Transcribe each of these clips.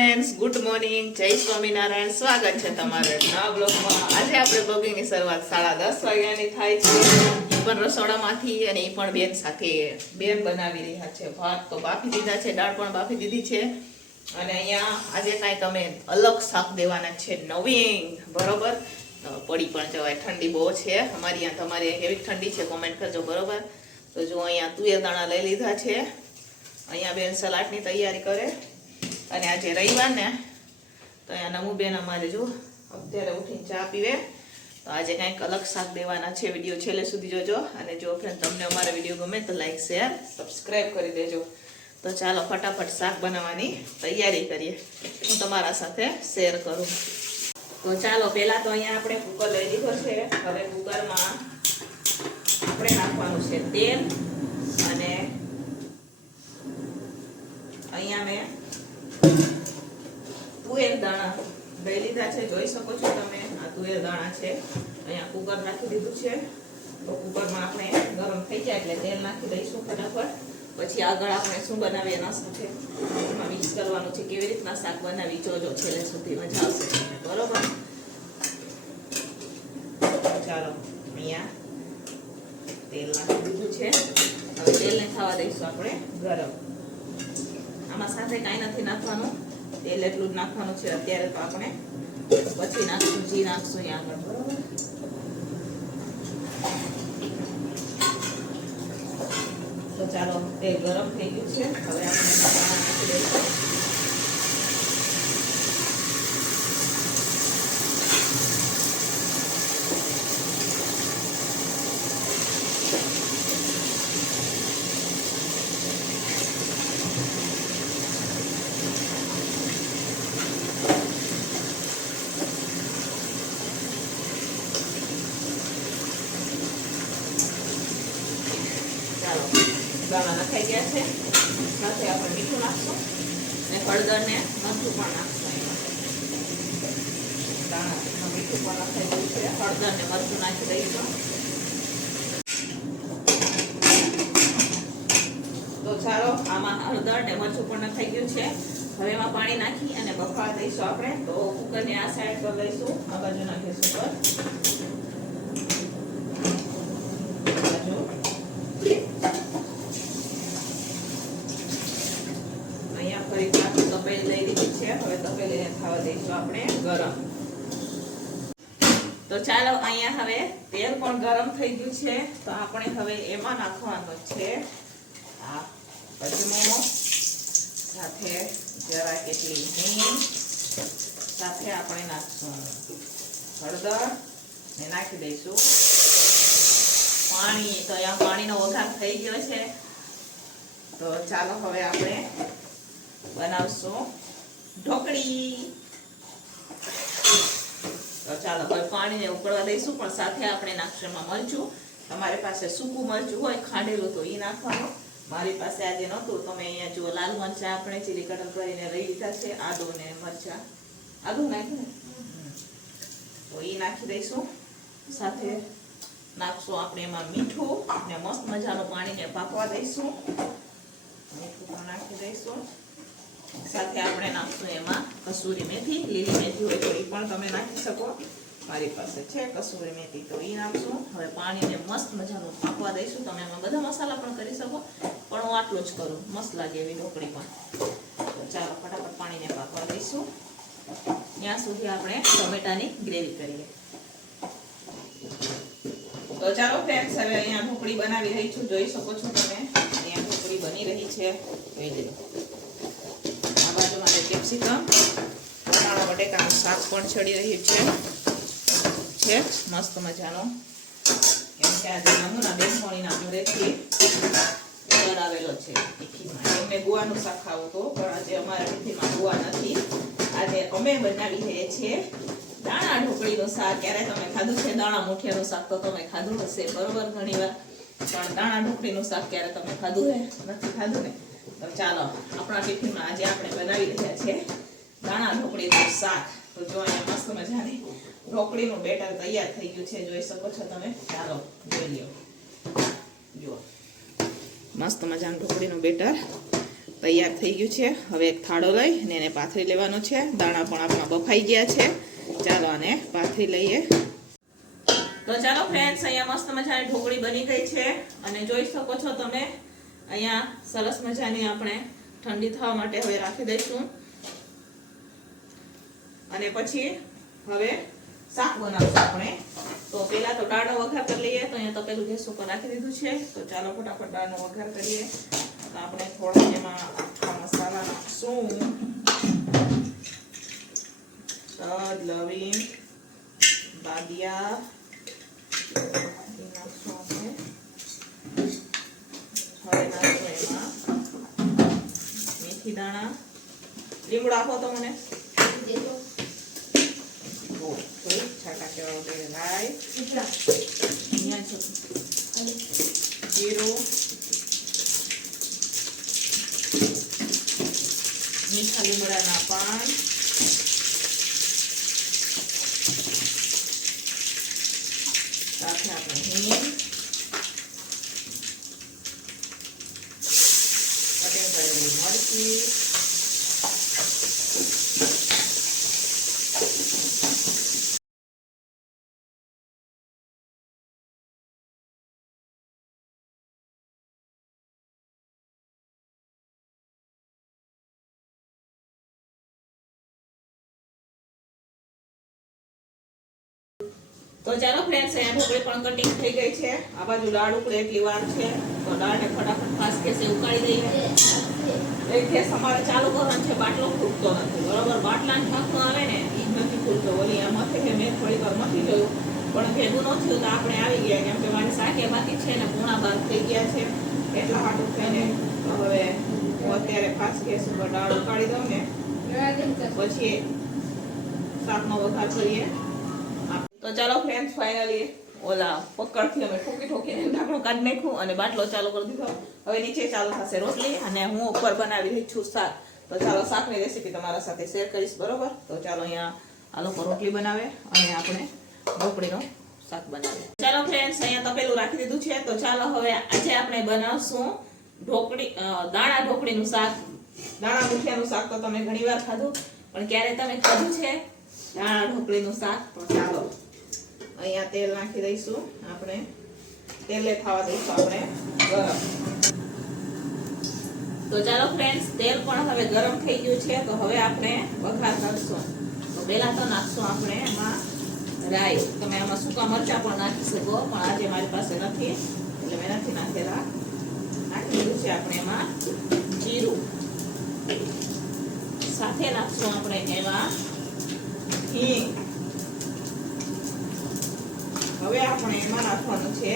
Friends, good morning, જય સ્વામિનારાયણ. સ્વાગત છે તમારે નવા બ્લોગમાં. આજે આપણે બ્લોગિંગની શરૂઆત 10:30 વાગ્યાની થાય છે. એ પણ રસોડામાંથી અને એ પણ બેન સાથે. બેન બનાવી રહ્યા છે ભાત તો બાફી દીધા છે, દાળ પણ બાફી દીધી છે. અને અહીંયા આજે કાંઈક અમે અલગ શાક દેવાના છે, નવીન. બરોબર, પડી પણ જવાય, ઠંડી બહુ છે અમારી અહીંયા. તમારે કેવી ઠંડી છે કોમેન્ટ કરજો. બરોબર, તો જો અહીંયા તુવેર દાણા લઈ લીધા છે. અહીંયા બેન સલાડની તૈયારી કરે. અને આજે રવિવાર ને તો અહીંયા નમુબેન અમારે જો અત્યારે ઉઠીને ચા પીવે. તો આજે કંઈક અલગ શાક દેવાના છે. વિડીયો છેલ્લે સુધી જોજો. અને જો ફ્રેન્ડ તમને અમારો વિડીયો ગમે તો લાઈક, શેર, સબસ્ક્રાઈબ કરી દેજો. તો ચાલો ફટાફટ શાક બનાવવાની તૈયારી કરીએ. હું તમારા સાથે શેર કરું. તો ચાલો પહેલાં તો અહીંયા આપણે કુકર લઈ લીધો છે. હવે કુકરમાં આપણે નાખવાનું છે તેલ. અને અહીંયા મેં તુવેર દાણા લઈ લીધા છે, જોઈ શકો છો તમે. આ તુવેર દાણા છે. અહીંયા કુકર નાખી દીધું છે. તો કુકરમાં આપણે ગરમ થઈ જાય એટલે તેલ નાખી દઈશું ફટાફટ. પછી આગળ આપણે શું બનાવીએ નાસ્તું છે એમાં મિક્સ કરવાનું છે. કેવી રીતના શાક બનાવી જોજો છેલ્લે સુધી, મજા આવશે. બરોબર, ચાલો અહીંયા તેલ નાખી દીધું છે. હવે તેલને થવા દઈશું આપણે ગરમ. આમાં સાથે કાંઈ નથી નાખવાનું, તેલ એટલું જ નાખવાનું છે અત્યારે. તો આપણે પછી નાખશું, ઘી નાખશું અહીંયા આગળ. બરોબર, તો ચાલો તેલ ગરમ થઈ ગયું છે. હવે આપણે દાણા નાખી દઈશું. દાણા નખાઈ ગયા છે. સાથે આપણે મીઠું નાખશું અને હળદર ને મરચું પણ નાખશું. દાણામાં મીઠું પણ નખાઈ ગયું છે. હળદર ને મરચું નાખી દઈશું. તો ચાલો, આમાં હળદર ને મરચું પણ નખાઈ ગયું છે. હવે એમાં પાણી નાખી અને બફાવા દઈશું આપણે. તો કુકરની આ સાઈડ પર લઈશું, આ બાજુ નાખીશું પર. તપેલી લઈ લીધી છે. હવે તપેલીને થવા દઈશું આપણે ગરમ. તો ચાલો, અહીંયા હવે તેલ પણ ગરમ થઈ ગયું છે. તો આપણે હવે એમાં નાખવાનો છે આ અજમો, સાથે જરા કેટલી હિંગ, સાથે આપણે નાખશું હળદર ને નાખી દઈશું પાણી. તો અહીંયા પાણીનો વઘાર થઈ ગયો છે. તો ચાલો હવે આપણે બનાવશું ઢોકળી. તો ચાલો હવે પાણીને ઉકળવા દઈશું. પણ સાથે આપણે નાખશું એમાં મરચું. તમારી પાસે સૂકું મરચું હોય ખાંડેલું તો એ નાખવાનું. મારી પાસે આજે નહોતું. તમે અહીંયા જુઓ, લાલ મરચા આપણે ચીલી કટર કરીને લઈ લીધા છે. આદુ ને મરચા, આદુ નાખ્યું ને, તો એ નાખી દઈશું. સાથે નાખશું આપણે એમાં મીઠું ને મસ્ત મજાનું પાણીને પાકવા દઈશું. મીઠું પણ નાખી દઈશું. સાથે આપણે નાખશું એમાં કસૂરી મેથી. લીલી મેથી હોય તો એ પણ તમે નાખી શકો. મારી પાસે છે કસૂરી મેથી, તો એ નાખશું. હવે પાણીને મસ્ત મજાનું પાકવા દઈશું. તમે એમાં બધા મસાલા પણ કરી શકો, પણ હું આટલું જ કરું. મસ્ત લાગે એવી ઢોકળી પણ. તો ચાલો ફટાફટ પાણીને પાકવા દઈશું. ત્યાં સુધી આપણે ટમેટાની ગ્રેવી કરીએ. તો ચાલો ફ્રેન્ડ્સ, હવે અહીંયા ઢોકળી બનાવી રહી છું, જોઈ શકો છો તમે. અહીંયા ઢોકળી બની રહી છે, જોઈ લો. કેપ્સિકમ, વટાણા બટેકાનું શાક પણ ચડી રહ્યું છે મસ્ત મજાનો. કેમ કે આજે નમૂના બેસવાણીના ઘરેથી ઓર્ડર આવેલો છે ટિફિનમાં. એમને ગુવાનું શાક ખાવું તો, પણ આજે અમારા ટિફિનમાં ગુવા નથી. આજે અમે બનાવી રહ્યા છીએ દાણા ઢોકળીનું શાક. ક્યારે તમે ખાધું છે દાણા મુઠિયાનું શાક? તો તમે ખાધું હશે, બરોબર, ઘણી વાર. પણ દાણા ઢોકળીનું શાક ક્યારે તમે ખાધું હે? નથી ખાધું ને? તો ચાલો, આપણા ટિફિનમાં આજે આપણે બનાવી રહ્યા છીએ દાણા ઢોકળીનું શાક. તો જો અહીંયા મસ્ત મજાની ઢોકળીનું બેટર તૈયાર થઈ ગયું છે, જોઈ શકો છો તમે. ચાલો જોઈ લો. જુઓ, મસ્ત મજાનું ઢોકળીનું બેટર તૈયાર થઈ ગયું છે. હવે એક થાળો લઈ અને એને પાથરી લેવાનો છે. દાણા પણ આપણા બફાઈ ગયા છે. ચાલો આને પાથરી લઈએ. તો ચાલો ફ્રેન્ડ્સ, અહીંયા મસ્ત મજાની ઢોકળી બની ગઈ છે અને જોઈ શકો છો તમે અહીંયા સરસ મજાની આપણે ઠંડી થવા માટે હવે રાખી દઈશું. અને પછી હવે શાક બનાવશું આપણે. તો પહેલા તો દાળનો વઘાર કરી લઈએ. તો અહીંયા તપેલું ગેસ ઉપર રાખી દીધું છે. તો ચાલો ફટાફટ દાળનો વઘાર કરીએ. તો આપણે થોડા એમાં આખા મસાલા નાખશું. તજ, લવિંગ, બાદિયા નાખશું આપણે. હવે નાખશું એમાં મેથી દાણા. લીમડો આપો તો મને. છાટા કેવા વગેરે રાઈ, જીરું, મીઠા લીમડાના પાન, સાથે આપણે હિંગ, કટિંગ કરેલી મરચી, તો ચાલો ફ્રેન્ડ્સ, અહીંયા ઢોકળી પણ કટિંગ થઈ ગઈ છે. આ બાજુ દાળ ઉકળે એટલી વાર છે. તો દાળને ફટાફટ ફાસ ગેસે ઉકાળી દઈએ. એક ગેસ અમારે ચાલુ કરવાનો છે. બાટલો ફૂટતો નથી, બરોબર. બાટલાને ઢાંકણું આવે ને એ નથી ફૂટતો. ઓલી આ મથે છે, મેં થોડી વાર મથી જોયું પણ ભેગું ન થયું. તો આપણે આવી ગયા, કેમ કે મારી શાકે બાકી છે ને 11:30 થઈ ગયા છે. એટલા હાટું થઈને તો હવે હું અત્યારે ફાસ ગેસ ઉપર દાળ ઉકાળી દઉં ને પછી શાકનો વઘાર કરીએ. તો ચાલો ફ્રેન્ડ્સ, ફાઇનલી ઓલા પકડથી અમે ઠોકીને ઢાંકણું કાઢી નાખ્યું અને બાટલો ચાલુ કરી દીધો. હવે નીચે ચાલુ થશે રોટલી અને હું ઉપર બનાવી રહી છું શાક. તો ચાલો શાકની રેસીપી તમારા સાથે શેર કરીશ, બરોબર. તો ચાલો અહીંયા આ લોકો રોટલી બનાવે અને આપણે ઢોકળીનું શાક બનાવીએ. ચાલો ફ્રેન્ડ્સ, અહીંયા તપેલું રાખી દીધું છે. તો ચાલો હવે આજે આપણે બનાવશું દાણા ઢોકળીનું શાક. દાણા મુઠિયાનું શાક તો તમે ઘણી વાર ખાધું, પણ ક્યારે તમે ખાધું છે દાણા ઢોકળીનું શાક? તો ચાલો અહીંયા તેલ નાખી દઈશું આપણે. તેલે થવા દઈશું આપણે ગરમ. તો ચાલો ફ્રેન્ડ્સ, તેલ પણ હવે ગરમ થઈ ગયું છે. તો હવે આપણે વઘાર કરશું. તો પહેલા તો નાખશું આપણે એમાં રાઈ. તમે આમાં સૂકા મરચાં પણ નાખી શકો, પણ આજે મારી પાસે નથી એટલે મેં નથી નાખેલા. નાખી દીધું છે આપણે એમાં જીરું. સાથે નાખશું આપણે એમાં હિંગ. હવે આપણે એમાં નાખવાનું છે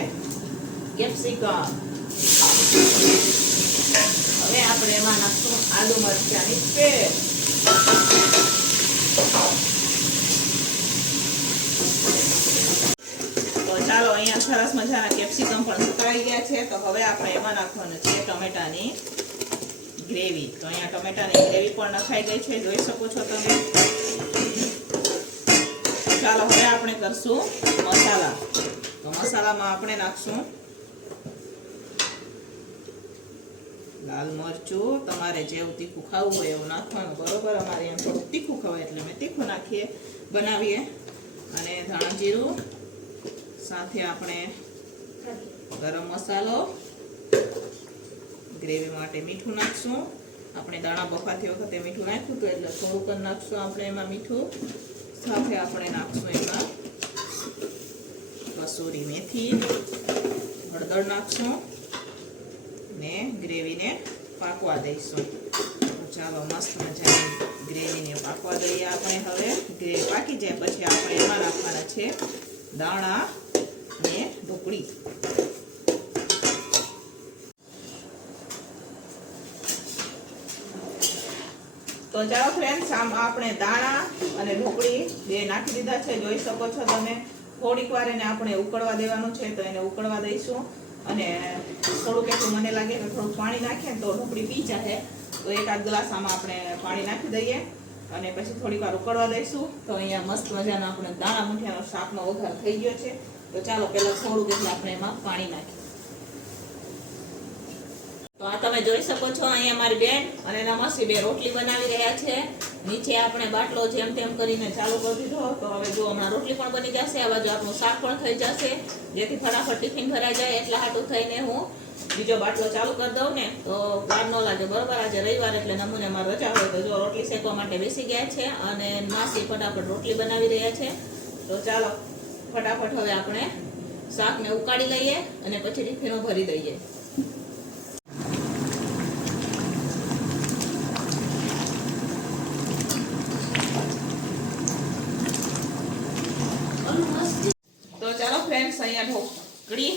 કેપ્સિકમ. હવે આપણે એમાં નાખશું આદુ મરચાંની પેસ્ટ. તો ચાલો, અહીંયા સરસ મજાના કેપ્સિકમ પણ સુકાઈ ગયા છે. તો હવે આપણે એમાં નાખવાનું છે ટમેટાની ગ્રેવી. તો અહીંયા ટમેટાની ગ્રેવી પણ નખાઈ ગઈ છે, જોઈ શકો છો તમે. ચાલો હવે આપણે કરશું મસાલા. તો મસાલામાં આપણે નાખશું લાલ મરચું. તમારે જેવું તીખું ખાવું હોય એવું નાખવાનું, બરોબર. અમારે એમ થોડું તીખું ખવાય એટલે મેં તીખું બનાવીએ. અને ધાણા જીરું, સાથે આપણે ગરમ મસાલો, ગ્રેવી માટે મીઠું નાખશું. આપણે દાણા બફાતી વખતે મીઠું નાખ્યું હતું એટલે થોડુંક જ નાખશું આપણે એમાં મીઠું. સાથે આપણે નાખશું એમાં કસૂરી મેથી, હળદર નાખશું ને ગ્રેવીને પાકવા દઈશું. તો ચાલો મસ્ત મજાની ગ્રેવીને પાકવા દઈએ આપણે. હવે ગ્રેવી પાકી જાય પછી આપણે એમાં નાખવાના છે દાણા ને ઢોકળી. તો ચાલો ફ્રેન્ડ્સ, આમ આપણે દાણા અને ઢોકળી બે નાખી દીધા છે, જોઈ શકો છો તમે. થોડીક વાર એને આપણે ઉકળવા દેવાનું છે. તો એને ઉકળવા દઈશું અને થોડુંક એટલું મને લાગે કે થોડુંક પાણી નાખીએ તો ઢોકળી પી જાય. તો એકાદ ગ્લાસ આમાં આપણે પાણી નાખી દઈએ અને પછી થોડીક વાર ઉકળવા દઈશું. તો અહીંયા મસ્ત મજાનો આપણે દાણા મુઠિયાનો શાકનો વઘાર થઈ ગયો છે. તો ચાલો પહેલા થોડુંક એટલે આપણે એમાં પાણી નાખીએ. તો તો આ તમે જોઈ શકો છો અહીંયા મારી બેન અને એના માસી બે રોટલી બનાવી રહ્યા છે. નીચે આપણે બાટલો જેમ તેમ કરીને ચાલુ કરી દીધો. તો હવે જો હમણાં રોટલી પણ બની જશે, આ બાજુ આપણું શાક પણ થઈ જશે, જેથી ફટાફટ ટિફિન ભરાઈ જાય. એટલા હાટું થઈને હું બીજો બાટલો ચાલુ કરી દઉં ને તો વાર ન લાગે. બરોબર, આજે રવિવાર એટલે નમૂને મારે રજા હોય. તો જો રોટલી શેકવા માટે બેસી ગયા છે અને માસી ફટાફટ રોટલી બનાવી રહ્યા છે. તો ચાલો ફટાફટ હવે આપણે શાકને ઉકાળી લઈએ અને પછી ટિફિનો ભરી દઈએ. તો ચાલો ફ્રેન્ડ્સ, અહીંયા ઢોકળી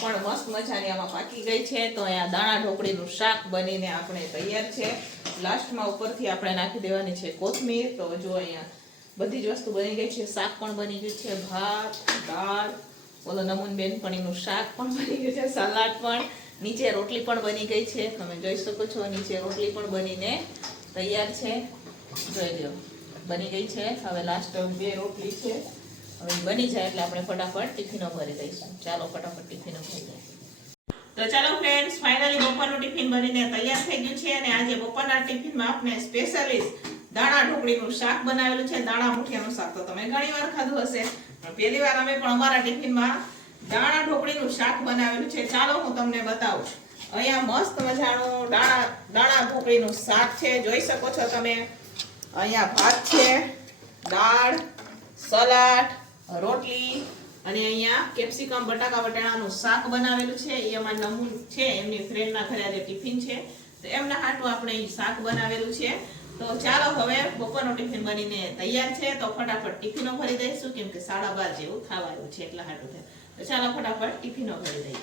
પણ મસ્ત મજાની આમાં પાકી ગઈ છે. તો અહીંયા દાણા ઢોકળીનું શાક બનીને આપણે તૈયાર છે. લાસ્ટમાં ઉપરથી આપણે નાખી દેવાની છે કોથમીર. તો જો અહીંયા બધી જ વસ્તુ બની ગઈ છે. શાક પણ બની ગયું છે, ભાત, દાળ, ઓલો નમૂન બેનપણીનું શાક પણ બની ગયું છે, સલાડ પણ, નીચે રોટલી પણ બની ગઈ છે. તમે જોઈ શકો છો નીચે રોટલી પણ બનીને તૈયાર છે. જોઈ લો બની ગઈ છે. હવે લાસ્ટ બે રોટલી છે. હવે બની જાય એટલે આપણે ફટાફટ ટિફિનો ભરી દઈશું. ચાલો ફટાફટ ટિફિનો ભરી દઈએ. તો ચાલો ફ્રેન્ડ્સ, ફાઇનલી બપોરનું ટિફિન બનીને તૈયાર થઈ ગયું છે. અને આજે બપોરના ટિફિનમાં આપણે સ્પેશિયલિસ્ટ દાણા ઢોકળીનું શાક બનાવેલું છે. દાણા મુઠિયાનું શાક તો તમે ઘણી વાર ખાધું હશે, પણ પહેલી વાર અમે પણ અમારા ટિફિનમાં દાણા ઢોકળીનું શાક બનાવેલું છે. ચાલો હું તમને બતાવું. અહીંયા મસ્ત મજાનું દાણા ઢોકળીનું શાક છે. જોઈ શકો છો તમે. અહીંયા ભાત છે, દાળ, સલાડ, રોટલી અને અહીંયા કેપ્સિકમ બટાકા વટાણાનું શાક બનાવેલું છે. એ અમારા નમૂન છે, એમની ફ્રેન્ડના ઘરે આજે ટિફિન છે, તો એમના હાટું આપણે અહીં શાક બનાવેલું છે. તો ચાલો હવે બપોરનું ટિફિન બનીને તૈયાર છે. તો ફટાફટ ટિફિનો ભરી દઈશું, કેમ કે 12:30 જેવું થવા આવ્યું છે, એટલા હાટું થાય. તો ચાલો ફટાફટ ટિફિનો ભરી દઈએ.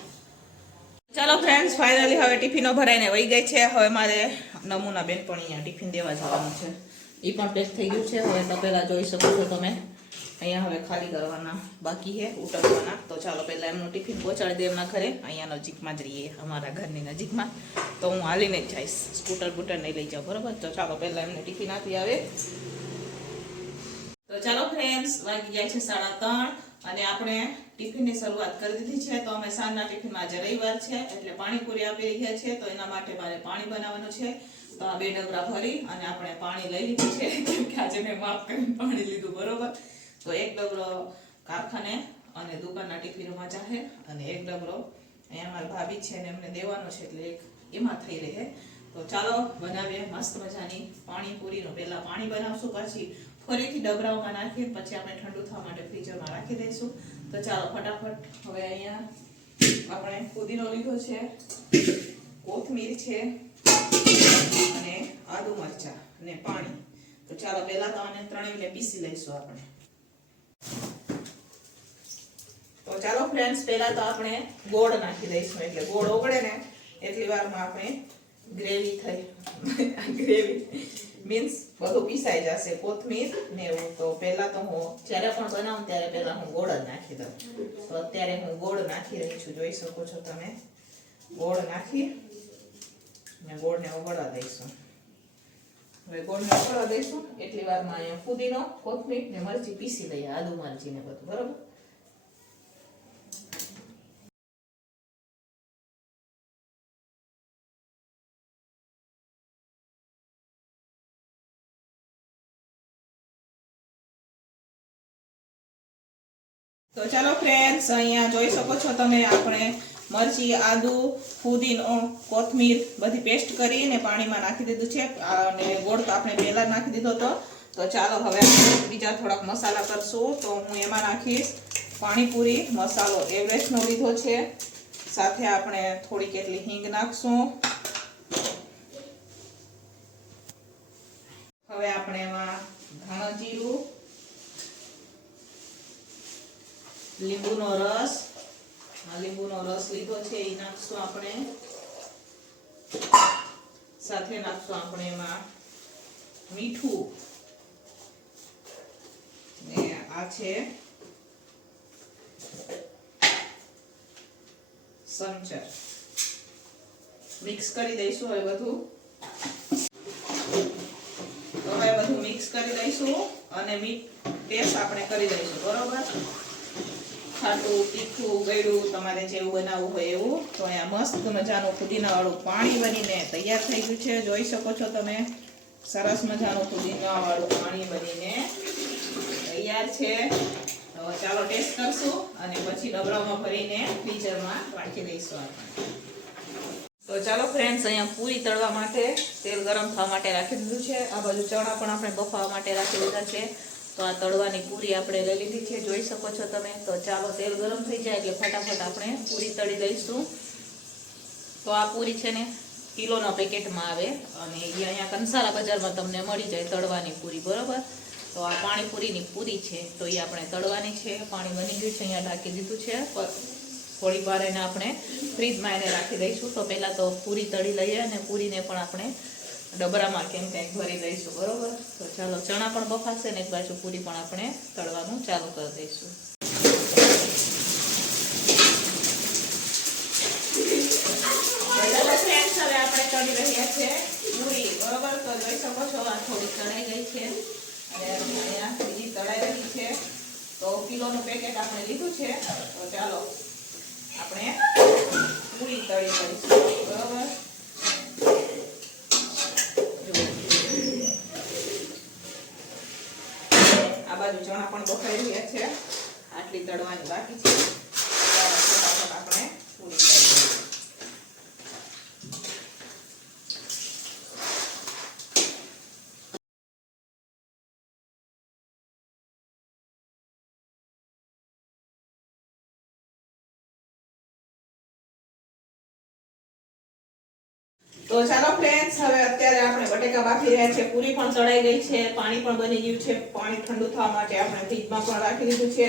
ચાલો ફ્રેન્ડ્સ, ફાઇનલી હવે ટિફિનો ભરાઈને વહી ગઈ છે. હવે મારે નમૂના બેન પણ અહીંયા ટિફિન દેવા જવાનું છે. એ પણ પેક થઈ ગયું છે. હવે તપેલા જોઈ શકો છો તમે. અહીંયા હવે ખાલી કરવાના બાકી છે, ઉટકવાના. તો ચાલો પહેલા એમનું ટિફિન પહોંચાડી દે એમના ઘરે. અહીંયા નજીકમાં જ રહીએ, અમારા ઘરની નજીકમાં. તો હું હાલીને જ જઈશ, સ્કૂટર નહીં લઈ જાઉં. બરોબર, તો ચાલો પહેલા એમને ટિફિન આપી આવે. તો ચાલો ફ્રેન્ડ્સ, વાગી જાય છે 3:30 અને આપણે ટિફિનની શરૂઆત કરી દીધી છે. તો અમે સાંજના ટિફિનમાં આજે રવિવાર છે એટલે પાણીપુરી આપી રહ્યા છે. તો એના માટે મારે પાણી બનાવવાનું છે. તો આ 2 ડબરા ભરી અને આપણે પાણી લઈ લીધું છે, કેમ કે આજે મેં માપ કરીને પાણી લીધું. બરોબર, તો 1 ડબરો કારખાને અને દુકાનના ટિફિનોમાં જાહે અને 1 ડબરો અહીંયા મારા ભાભી છે ને એમને દેવાનો છે, એટલે એક એમાં થઈ રહે. તો ચાલો બનાવીએ મસ્ત મજાની પાણીપુરીનું. પહેલા પાણી બનાવશું, પછી ફરીથી ડબરાઓમાં નાખીને પછી આપણે ઠંડુ થવા માટે ફ્રીઝરમાં રાખી દઈશું. તો ચાલો ફટાફટ. હવે અહીંયા આપણે પુદીનો લીધો છે, કોથમીર છે અને આદુ મરચાં અને પાણી. તો ચાલો પહેલા તો આને ત્રણેયને પીસી લઈશું આપણે. તો ચાલો ફ્રેન્ડ્સ, પહેલા તો આપણે ગોળ નાખી દઈશું, એટલે ગોળ ઓગળે ને એટલી વારમાં આપણે ગ્રેવી થઈ ગ્રેવી મીન્સ બધું પીસાઈ જશે, કોથમીર ને એવું. તો પહેલા તો હું જ્યારે પણ બનાવું ત્યારે પહેલા હું ગોળ જ નાખી દઉં. તો અત્યારે હું ગોળ નાખી રહી છું, જોઈ શકો છો તમે. ગોળ નાખી ને ગોળને ઓગળવા દઈશું. હવે ગોળને ઓગળવા દઈશું એટલી વારમાં અહીંયા પુદીનો, કોથમીર ને મરચી પીસી લઈએ, આદુ મરચી ને બધું. બરોબર, તો ચાલો ફ્રેન્ડ્સ, અહીંયા જોઈ શકો છો તમે. આપણે મરચી, આદુ, ફુદીનો, કોથમીર બધી પેસ્ટ કરીને પાણીમાં નાખી દીધું છે અને ગોળ તો આપણે પહેલા નાખી દીધો હતો. તો ચાલો હવે બીજા થોડાક મસાલા કરશું. તો હું એમાં નાખીશ પાણીપુરી મસાલો, એવરેસ્ટનો લીધો છે. સાથે આપણે થોડીક એટલી હિંગ નાખશું. હવે આપણે એમાં ધાણા જીરું, લીંબુનો રસ, લીંબુનો રસ લીધો છે એ નાખશું આપણે. સાથે નાખશું આપણે એમાં મીઠું ને આ છે સંચર. મિક્સ કરી દઈશું હવે બધું. તો હવે બધું મિક્સ કરી દઈશું અને ટેસ્ટ આપણે કરી દઈશું. બરોબર, ખાટું તીખું ગળ્યું તમારે જેવું બનાવવું હોય એવું. તો અહીંયા મસ્ત મજાનું પુદીનાવાળું પાણી બનીને તૈયાર થઈ ગયું છે. જોઈ શકો છો તમે, સરસ મજાનું પુદીનાવાળું પાણી બનીને તૈયાર છે. તો ચાલો ટેસ્ટ કરશું અને પછી ડબરામાં ભરીને ફ્રીઝરમાં રાખી દઈશું આપણે. તો ચાલો ફ્રેન્ડ્સ, અહીંયા પૂરી તળવા માટે તેલ ગરમ થવા માટે રાખી દીધું છે. આ બાજુ ચણા પણ આપણે બફાવા માટે રાખી દીધા છે. તો આ તળવાની પૂરી આપણે લઈ લીધી છે, જોઈ શકો છો તમે. તો ચાલો તેલ ગરમ થઈ જાય એટલે ફટાફટ આપણે પૂરી તળી દઈશું. તો આ પૂરી છે ને કિલોના પેકેટમાં આવે અને એ અહીંયા કંસારા બજારમાં તમને મળી જાય તળવાની પૂરી, બરોબર. તો આ પાણીપુરીની પૂરી છે તો એ આપણે તળવાની છે. પાણી બની ગયું છે, અહીંયા ઢાંકી દીધું છે. થોડીક વાર એને આપણે ફ્રીજમાં એને રાખી દઈશું. તો પહેલાં તો પૂરી તળી લઈએ અને પૂરીને પણ આપણે ડબરામાં ક્યાંક ભરી દઈશું, બરોબર. તો ચાલો, ચણા પણ બફાશે ને એક બાજુ પૂરી પણ આપણે તળવાનું ચાલુ કરી દઈશું. હવે આપણે તળી રહ્યા છે પૂરી, બરોબર. તો જોઈ શકો છો આ થોડી તળાઈ ગઈ છે અને અહીંયા બીજી તળાઈ રહી છે. તો કિલોનું પેકેટ આપણે લીધું છે. તો ચાલો આપણે પૂરી તળી લઈશું, બરોબર. આ બાજુ ચણા પણ બફાઈ રહ્યા છે, આટલી તળવાની બાકી છે. ફટાફટ આપણે પૂરી તળી લઈશું. તો ચાલો ફ્રેન્ડ્સ, હવે અત્યારે આપણે બટેકા બાફી રહ્યા છે. પૂરી પણ તળાઈ ગઈ છે, પાણી પણ બની ગયું છે. પાણી ઠંડુ થવા માટે આપણે ફ્રીજમાં પણ રાખી દીધું છે.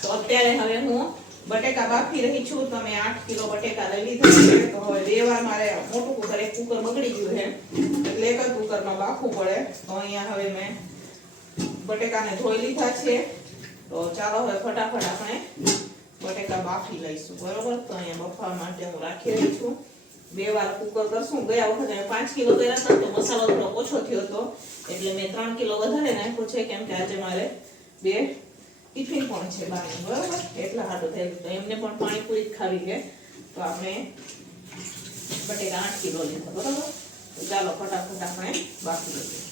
તો અત્યારે હવે હું બટેકા બાફી રહી છું. તમે 8 કિલો બટેકા લઈ લીધા છે. તો હવે 2 વાર મારે મોટું કુકર, એક કુકર બગડી ગયું છે એટલે એક જ કુકરમાં બાફવું પડે. તો અહીંયા હવે મેં બટેકાને ધોઈ લીધા છે. તો ચાલો હવે ફટાફટ આપણે બટેકા બાફી લઈશું, બરોબર. તો અહીંયા બફાવા માટે હું રાખી રહી છું. 2 વાર કુકર કરશું. ગયા વખતે મેં 5 કિલો કર્યા હતા તો મસાલો થોડો ઓછો થયો હતો એટલે મેં 3 કિલો વધારે નાખ્યો છે, કેમ કે આજે મારે 2 ટિફિન પણ છે બહારની, બરોબર. એટલા હાટું થયું. તો એમને પણ પાણીપુરી જ ખાવી છે. તો આપણે બટેકા 8 કિલો લીધા, બરોબર. તો ચાલો ફટાફટ આપણે બાફી લઈએ.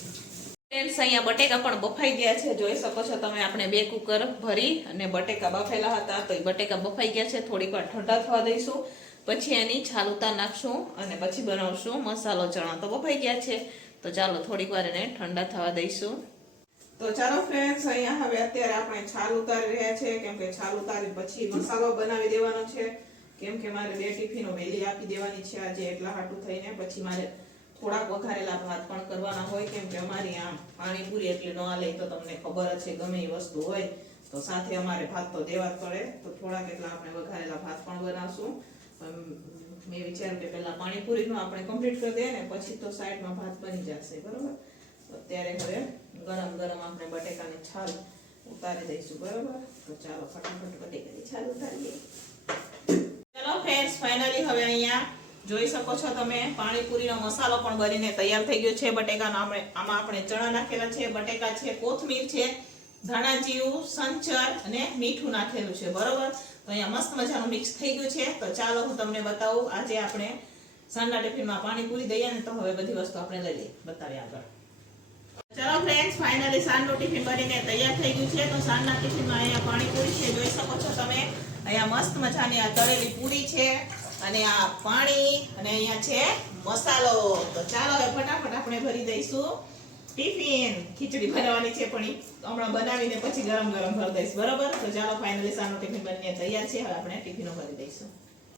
ફ્રેન્ડ્સ, અહીંયા બટેકા પણ બફાઈ ગયા છે, જોઈ શકો છો તમે. આપણે 2 કુકર ભરી અને બટેકા બફેલા હતા તો એ બટેકા બફાઈ ગયા છે. થોડીક વાર ઠંડા થવા દઈશું, પછી એની છાલ ઉતાર નાખશું અને પછી બનાવશું મસાલો. ચણા તો બફાઈ ગયા છે, તો ચાલો થોડીક વાર એને ઠંડા થવા દઈશું. તો ચાલો ફ્રેન્ડ્સ, અહીંયા હવે અત્યારે આપણે છાલ ઉતારી રહ્યા છે, કેમ કે છાલ ઉતારી પછી મસાલો બનાવી દેવાનો છે. કેમ કે મારે 2 ટિફિનો વહેલી આપી દેવાની છે આજે, એટલા હાટું થઈને. પછી મારે થોડાક વઘારેલા ભાત પણ કરવાના હોય, કેમ કે અમારી આમ પાણીપુરી એટલે ન આલે તો તમને ખબર જ છે, ગમે એ વસ્તુ હોય તો સાથે અમારે ભાત તો દેવા જ પડે. તો થોડાક એટલા આપણે વઘારેલા ભાત પણ બનાવશું. મેં વિચાર્યું કે પહેલા પાણીપુરીનું આપણે કમ્પ્લીટ કરી દઈએ ને પછી તો સાઈડમાં ભાત બની જશે, બરોબર. અત્યારે હવે ગરમ ગરમ આપણે બટેકાની છાલ ઉતારી દઈશું, બરોબર. તો ચાલો ફટાફટ બટેકાની છાલ ઉતારી દઈએ. ચલો ફ્રેન્ડ્સ, ફાઇનલી હવે અહીંયા જોઈ શકો છો તમે, પાણીપુરીનો મસાલો પણ બનીને તૈયાર થઈ ગયો છે. બટેકાનો આમાં આપણે ચણા નાખેલા છે, બટેકા છે, કોથમીર છે, ધાણા જીરું, સંચર અને મીઠું નાખેલું છે, બરોબર. તો અહીંયા મસ્ત મજાનું મિક્સ થઈ ગયું છે. તો ચાલો હું તમને બતાવું. આજે આપણે સાંજના ટિફિનમાં પાણીપુરી દઈએ ને તો હવે બધી વસ્તુ આપણે લઈ લઈએ, બતાવીએ આગળ. ચલો ફ્રેન્ડ્સ, ફાઇનલી સાંજનું ટિફિન બનીને તૈયાર થઈ ગયું છે. તો સાંજના ટિફિનમાં અહીંયા પાણીપુરી છે, જોઈ શકો છો તમે. અહીંયા મસ્ત મજાની આ તળેલી પૂરી છે અને આ પાણી અને અહીંયા છે મસાલો. તો ચાલો હવે ફટાફટ આપણે ભરી દઈશું ટિફિન. ખીચડી બનાવવાની છે પણ હમણાં બનાવીને પછી ગરમ ગરમ ભરી દઈશ, બરોબર. તો ચાલો ફાઇનલી સાંજનું ટિફિન બનીને તૈયાર છે. હવે આપણે ટિફિનો ભરી દઈશું.